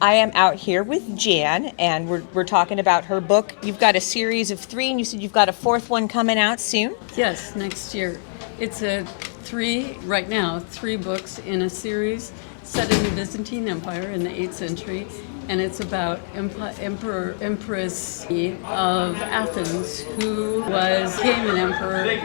I am out here with Jan, and we're talking about her book. You've got a series of 3, and you said you've got a 4th one coming out soon? Yes, next year. It's right now, 3 books in a series set in the Byzantine Empire in the 8th century, and it's about Empress of Athens, who became an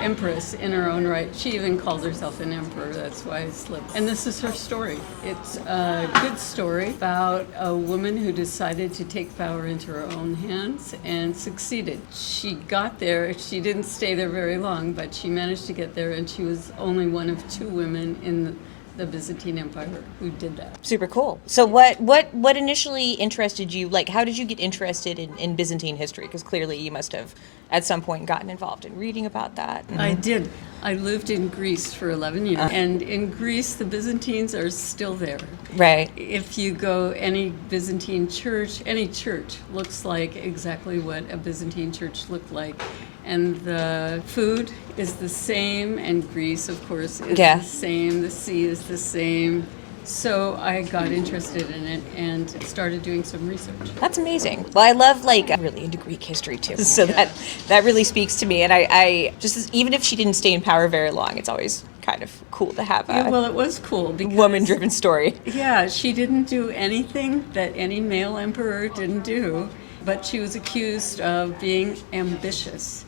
empress in her own right. She even calls herself an emperor, that's why I slipped. And this is her story. It's a good story about a woman who decided to take power into her own hands and succeeded. She got there, she didn't stay there very long, but she managed to get there, and she was only one of 2 women in the Byzantine Empire who did that. Super cool. So what initially interested you? Like, how did you get interested in Byzantine history? Because clearly you must have at some point gotten involved in reading about that. I did. I lived in Greece for 11 years. And in Greece, the Byzantines are still there. Right. If you go any Byzantine church, any church looks like exactly what a Byzantine church looked like. And the food is the same, and Greece, of course, is the same. The sea is the same. So I got interested in it and started doing some research. That's amazing. Well, I love, I'm really into Greek history too, so that really speaks to me. And I just, even if she didn't stay in power very long, it's always kind of cool to have well, it was cool because woman-driven story. Yeah, she didn't do anything that any male emperor didn't do, but she was accused of being ambitious.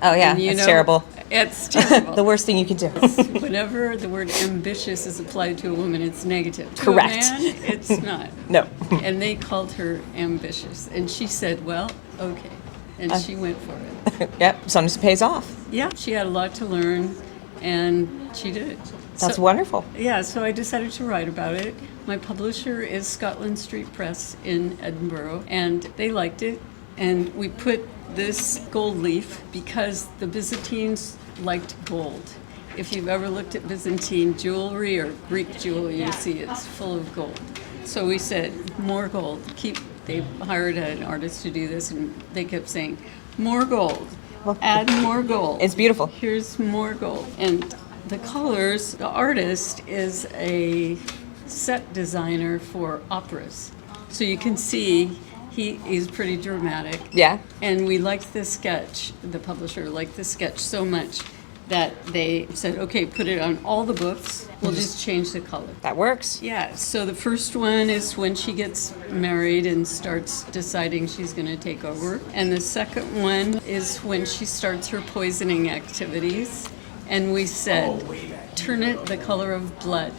Oh yeah, that's terrible. It's terrible. The worst thing you can do. Whenever the word ambitious is applied to a woman, it's negative. Correct. To a man, it's not. No. And they called her ambitious. And she said, well, okay. And she went for it. Yep, sometimes it pays off. Yeah, she had a lot to learn, and she did it. That's wonderful. Yeah, so I decided to write about it. My publisher is Scotland Street Press in Edinburgh, and they liked it. And we put this gold leaf because the Byzantines liked gold. If you've ever looked at Byzantine jewelry or Greek jewelry, you see it's full of gold. So we said, more gold. They hired an artist to do this, and they kept saying, more gold. Add more gold. It's beautiful. Here's more gold. And the colors, the artist is a set designer for operas. So you can see he's pretty dramatic. Yeah. And we liked the sketch, the publisher liked the sketch so much that they said, okay, put it on all the books. We'll just change the color. That works. Yeah, so the first one is when she gets married and starts deciding she's going to take over. And the second one is when she starts her poisoning activities. And we said, turn it the color of blood.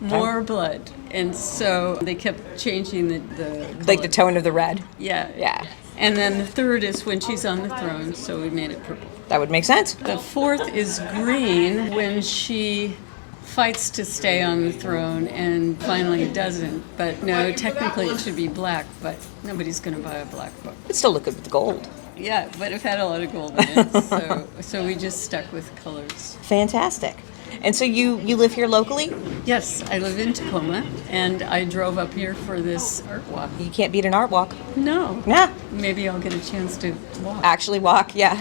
More blood. And so they kept changing the color. Like the tone of the red. Yeah. Yeah. And then the third is when she's on the throne, so we made it purple. That would make sense. The fourth is green when she fights to stay on the throne and finally doesn't. But no, technically it should be black, but nobody's going to buy a black book. It'd still look good with the gold. Yeah, but it had a lot of gold in it, so we just stuck with colors. Fantastic. And so you live here locally? Yes, I live in Tacoma, and I drove up here for this art walk. You can't beat an art walk. No. Yeah. Maybe I'll get a chance to walk. Actually walk, yeah.